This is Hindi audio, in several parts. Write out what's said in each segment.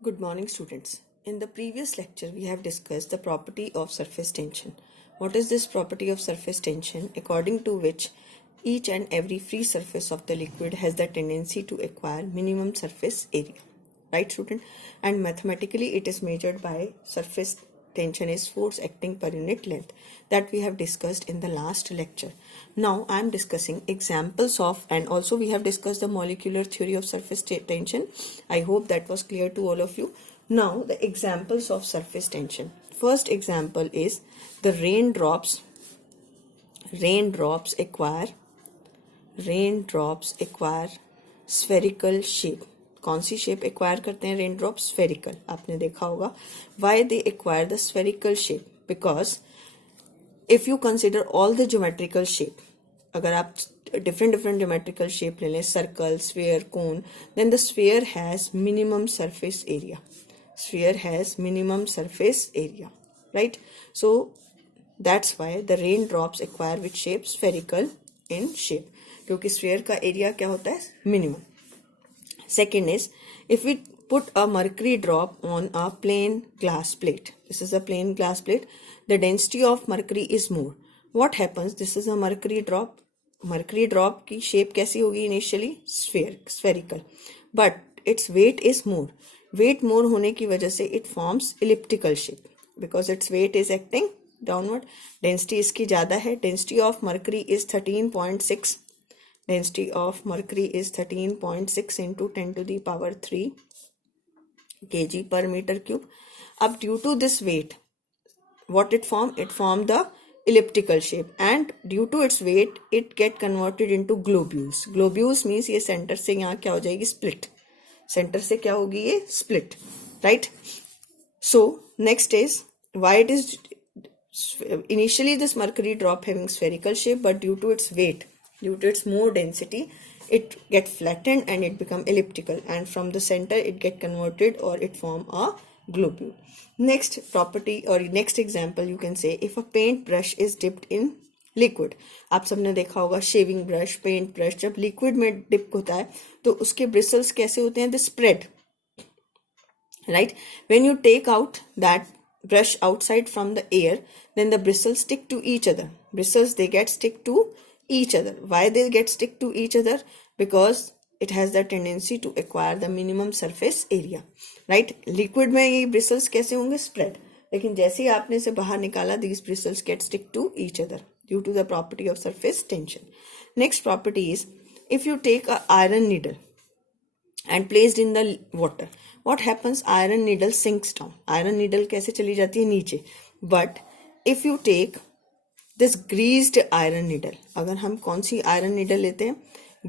Good morning, students. In the previous lecture, we have discussed the property of surface tension. What is this property of surface tension? According to which each and every free surface of the liquid has the tendency to acquire minimum surface area. Right, student? And mathematically, it is measured by surface tension is force acting per unit length that we have discussed in the last lecture. Now I am discussing examples of, and also we have discussed the molecular theory of surface tension. I hope that was clear to all of you. Now the examples of surface tension. First example is the raindrops acquire spherical shape. कौन सी शेप एक्वायर करते हैं रेनड्रॉप? स्फेरिकल. आपने देखा होगा. Why they acquire the spherical shape? Because if you consider all the geometrical shape, अगर आप डिफरेंट ज्योमेट्रिकल शेप ले लें, circle, sphere, cone, then the sphere has minimum surface area. Sphere has minimum surface area, right? So that's why the rain drops acquire which shape? Spherical in shape, क्योंकि स्फीयर का एरिया क्या होता है? Minimum. Second is, if we put a mercury drop on a plain glass plate, this is a plain glass plate, the density of mercury is more. What happens? This is a mercury drop. Mercury drop की shape कैसी होगी initially? Spherical. But its weight is more. Weight more होने की वजह से it forms elliptical shape because its weight is acting downward. Density इसकी ज़्यादा है. Density of mercury is 13.6. Density of mercury is 13.6 into 10 to the power 3 kg per meter cube. अब due to this weight, what it formed? It formed the elliptical shape, and due to its weight, it get converted into globules. Globules means ये center से यहाँ क्या हो जाएगी? Split. Center से क्या होगी? ये split, right? So next is why it is initially this mercury drop having spherical shape, but due to its weight, due to its more density, it get flattened and it become elliptical, and from the center it get converted or it form a globule. Next property or next example, you can say if a paint brush is dipped in liquid. आप सबने देखा होगा शेविंग ब्रश, पेंट ब्रश जब लिक्विड में डिप होता है तो उसके ब्रिसल्स कैसे होते हैं? They spread, right? When you take out that brush outside from the air, then the bristles stick to each other. Bristles, they get stick to each other. Why they get stick to each other? Because it has the tendency to acquire the minimum surface area, right? Liquid में ये bristles कैसे होंगे? Spread. लेकिन जैसे ही आपने से बाहर निकाला, these bristles get stick to each other due to the property of surface tension. Next property is, if you take a iron needle and placed in the water, what happens? Iron needle sinks down. Iron needle कैसे चली जाती है? नीचे. But if you take this greased iron needle, अगर हम कौन सी आयरन नीडल लेते हैं?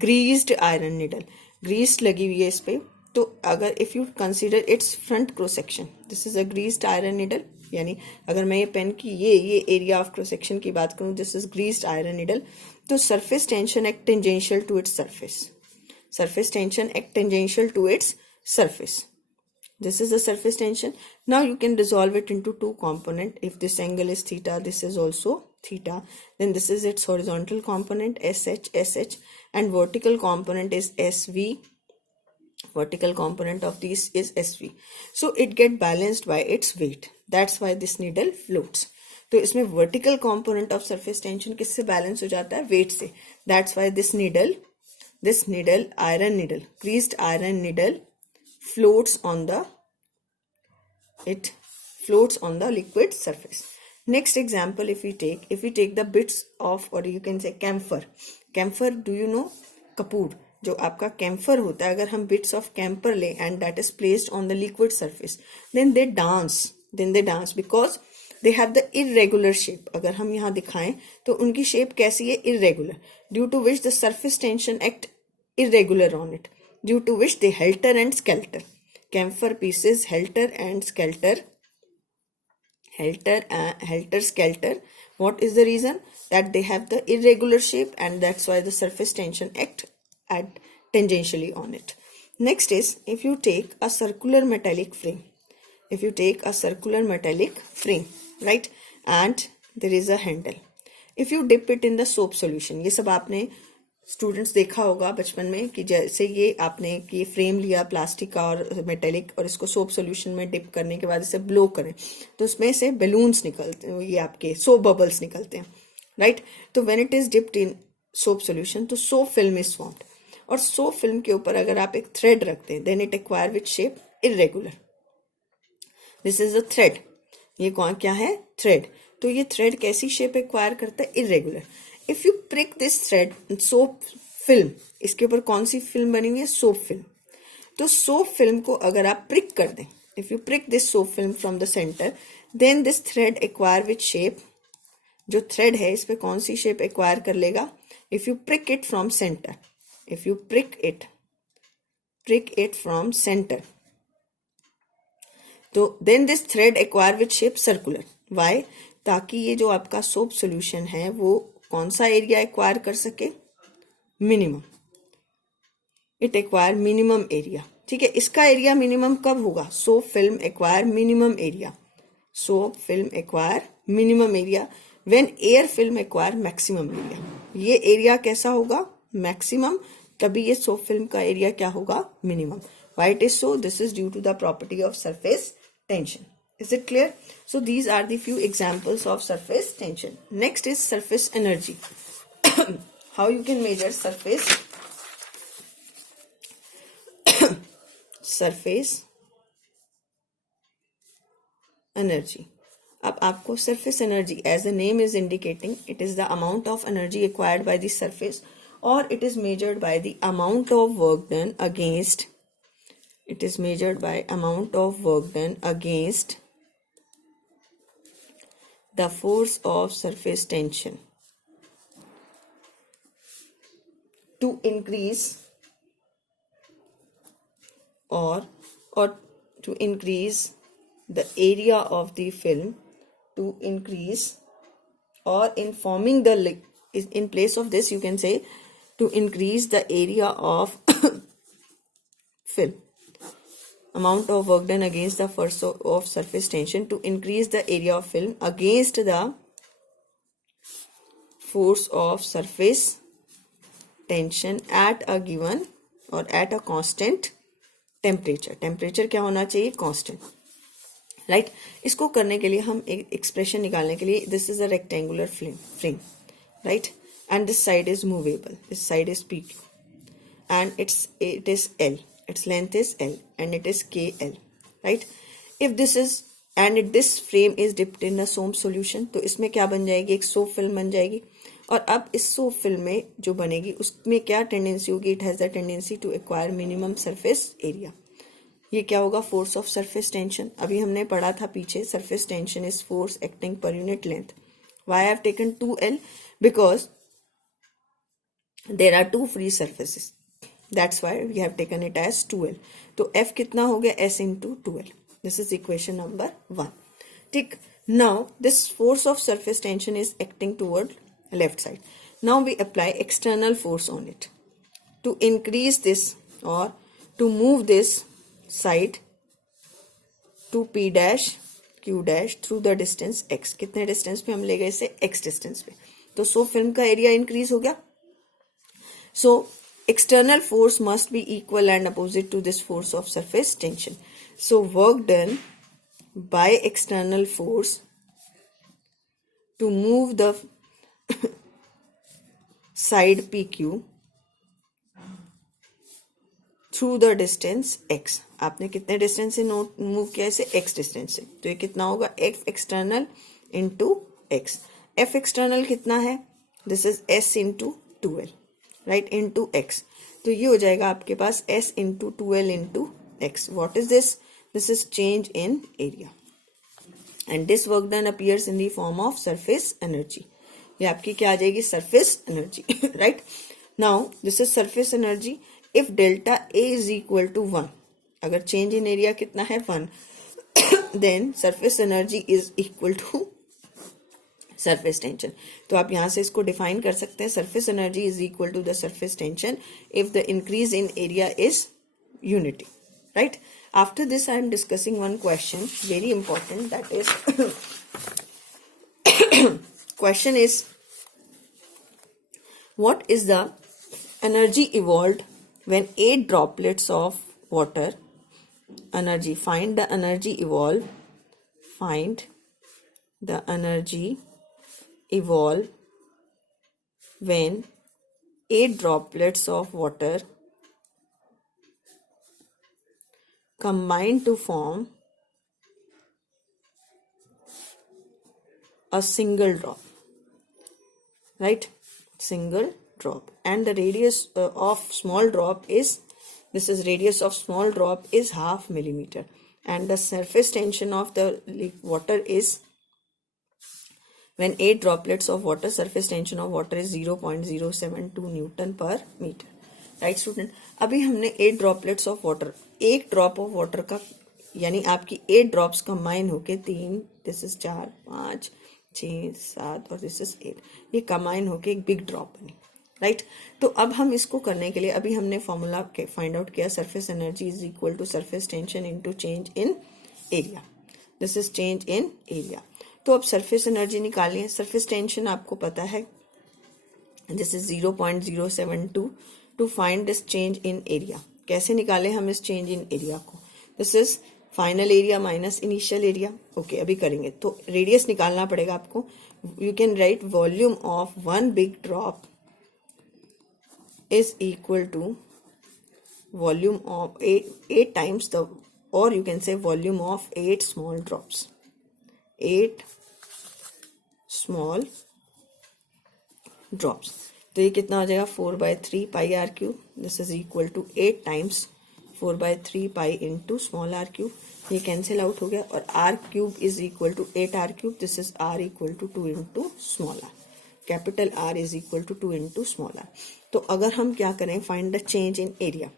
Greased iron needle. ग्रीस लगी हुई है इस पे, तो अगर if you consider it's front cross section, this is a greased iron needle. यानी अगर मैं ये पेन की ये एरिया ऑफ क्रॉस सेक्शन की बात करूं, this is greased iron needle, तो surface tension act tangential to its surface. Surface tension act tangential to its surface. This is the surface tension. Now you can resolve it into two component. If this angle is theta, this is also theta. Then this is its horizontal component, SH, and vertical component is SV. Vertical component of this is SV. So it get balanced by its weight. That's why this needle floats. तो इसमें vertical component of surface tension किससे balance हो जाता है? weight से. That's why this needle, iron needle, greased iron needle floats on the liquid surface. Next example, if we take the bits of, or you can say camphor. Do you know? Kapoor. जो आपका camphor होता है, अगर हम bits of camphor ले and that is placed on the liquid surface, then they dance because they have the irregular shape. अगर हम यहाँ दिखाएं तो उनकी shape कैसी है? irregular, due to which the surface tension act irregular on it, due to which they helter and skelter. Camphor pieces helter and skelter. Helter skelter. What is the reason? That they have the irregular shape, and that's why the surface tension act tangentially on it. Next is, if you take a circular metallic frame. Right? And there is a handle. If you dip it in the soap solution, ये सब आपने स्टूडेंट्स देखा होगा बचपन में कि जैसे ये आपने ये फ्रेम लिया प्लास्टिक का और मेटेलिक, और इसको सोप सॉल्यूशन में डिप करने के बाद इसे ब्लो करें तो उसमें से बलून्स निकलते हैं, ये आपके सोप बबल्स निकलते हैं, राइट। तो when it is dipped in soap solution तो सोप फिल्म इज फॉर्म्ड, और सोप फिल्म के ऊपर अगर आप एक थ्रेड रखते हैं then it acquire with shape irregular. This is a thread, ये कौन क्या है, थ्रेड। तो ये थ्रेड कैसी शेप एक्वायर करता है, irregular. If you prick this thread soap film, इसके ऊपर कौन सी फिल्म बनी हुई है, सोप फिल्म। तो सोप फिल्म को अगर आप प्रिक कर दें, if you prick this soap film from the centre then this thread acquire with shape, जो थ्रेड है इस पे कौन सी शेप एक्वायर कर लेगा, if you prick it from centre, if you prick it from centre तो then this thread acquire with shape circular. Why, ताकि ये जो आपका सोप सॉल्यूशन है वो कौन सा एरिया एक्वायर कर सके, minimum, it acquire minimum area, ठीक है। इसका एरिया मिनिमम कब होगा, soap film acquire minimum area, soap film acquire minimum area when air film acquire maximum area. ये एरिया कैसा होगा, मैक्सिमम, तभी ये सोप फिल्म का एरिया क्या होगा, minimum. Why it is so? This is due to the property of surface tension. Is it clear? So these are the few examples of surface tension. Next is surface energy. How you can measure surface energy. अब आपको surface energy, as the name is indicating, it is the amount of energy acquired by the surface, or it is measured by the amount of work done against, it is measured by amount of work done against the force of surface tension to increase or to increase the area of the film, to increase, or in forming the, in place of this you can say to increase the area of film, amount of work done against the force of surface tension to increase the area of film against the force of surface tension at a given or at a constant temperature. Temperature क्या होना चाहिए, कांस्टेंट, राइट। इसको करने के लिए हम एक एक्सप्रेशन निकालने के लिए, this is a rectangular frame, right, and this side is movable, this side is P Q and it is L, its length is L and it is KL, right? If this is and this frame is dipped in a soap solution तो इसमें क्या बन जाएगी, एक सोप फिल्म बन जाएगी। और अब इस सोप फिल्म में जो बनेगी उसमें क्या टेंडेंसी होगी, it has the tendency to acquire minimum surface area. ये क्या होगा, फोर्स ऑफ सरफेस टेंशन। अभी हमने पढ़ा था पीछे, surface tension is force acting per unit length. Why I have taken 2L, because there are two free surfaces, that's why we have taken it as 2L। तो F कितना हो गया, S into 2L। This is equation number 1, ठीक। Now this force of surface tension is acting toward left side. Now we apply external force on it to increase this or to move this side to P dash Q dash through the distance X। कितने डिस्टेंस पे हम ले गए इसे, X डिस्टेंस पे। तो सोप फिल्म का एरिया इंक्रीज हो गया। So external force must be equal and opposite to this force of surface tension. So work done by external force to move the side PQ through the distance X। आपने कितने डिस्टेंस से मूव किया इसे, X डिस्टेंस से, तो ये कितना होगा, F external into X। F external कितना है, this is S into 2L, राइट, इनटू X। तो ये हो जाएगा आपके पास S into 2L into X। What is this, this is change in area and this work done appears in the form of surface energy. ये आपकी क्या आ जाएगी, surface energy, right. Now this is surface energy if delta A is equal to 1, अगर चेंज इन एरिया कितना है 1, then surface energy is equal to surface tension. तो आप यहां से इसको डिफाइन कर सकते हैं, surface energy is equal to the surface tension if the increase in area is unity, right. After this I am discussing one question very important, that is question is what is the energy evolved when 8 droplets of water energy. Find the energy evolved. Find the energy evolved when 8 droplets of water combine to form a single drop, right? Single drop. And the radius of small drop is, this is radius of small drop is 0.5 millimeter, and the surface tension of the water is, when 8 droplets of water, surface tension of water is 0.072 Newton पर मीटर, राइट स्टूडेंट। अभी हमने 8 ड्रॉपलेट्स ऑफ वाटर, एक ड्रॉप ऑफ वाटर का यानी आपकी 8 ड्रॉप्स कंबाइन होके 3, दिस इज 4, 5, 6, 7 और दिस इज 8, ये कंबाइन होके एक बिग ड्रॉप बनी, राइट। तो अब हम इसको करने के लिए अभी हमने फॉर्मूला फाइंड आउट किया, surface energy is equal to surface tension into change in area, this is change in area. तो अब सरफेस एनर्जी निकालनी है। सरफेस टेंशन आपको पता है, this is 0.072। To find this change in area, कैसे निकाले हम इस चेंज इन एरिया को, this is final area minus initial area. Okay, अभी करेंगे। तो रेडियस निकालना पड़ेगा आपको। You can write volume of one big drop is equal to volume of 8 times the, or you can say volume of 8 small drops, 8 small drops। तो ये कितना हो जाएगा, 4/3 pi R cube, this is equal to 8 times 4/3 pi into small R cube, ये कैंसिल आउट हो गया, और R cube is equal to 8 R cube, this is R equal to 2 into small R, capital R is equal to 2 into small R. तो अगर हम क्या करें, find the change in area,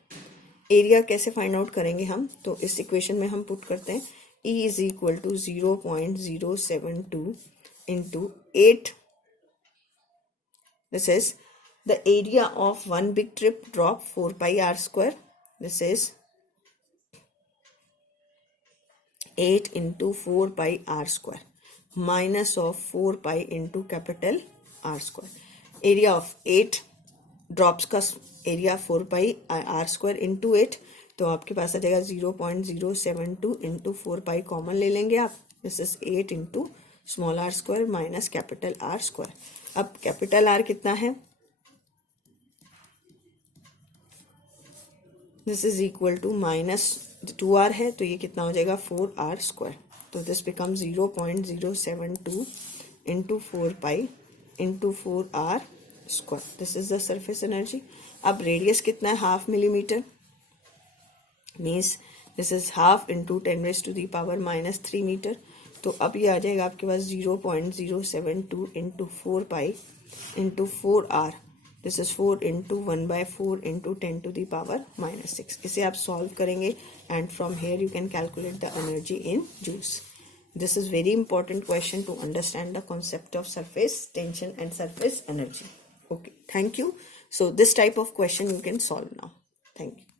area कैसे फाइंड आउट करेंगे हम, तो इस इक्वेशन में हम पुट करते हैं E is equal to 0.072 into 8, this is the area of one big trip drop 4 pi R square, this is 8 into 4 pi R square minus of 4 pi into capital R square. Area of 8 drops का area 4 pi R square into 8, तो आपके पास आ जाएगा 0.072 इंटू 4 पाई कॉमन ले लेंगे आप, this is 8 into small R square minus capital R square. अब कैपिटल आर कितना है, this is equal to minus 2r है, तो ये कितना हो जाएगा 4r स्क्वायर, तो this become 0.072 into 4 pi into 4r square, this is the surface energy. अब रेडियस कितना है, 0.5 millimetre, means this is half into 10⁻³ metre. तो अब ये आ जाएगा आपके पास 0.072 into 4 pi into 4r, this is 4 into 1/4 into 10⁻⁻6। इसे आप सॉल्व करेंगे and from here you can calculate the energy in joules. This is very important question to understand the concept of surface tension and surface energy. Okay, thank you. So this type of question you can solve now. Thank you.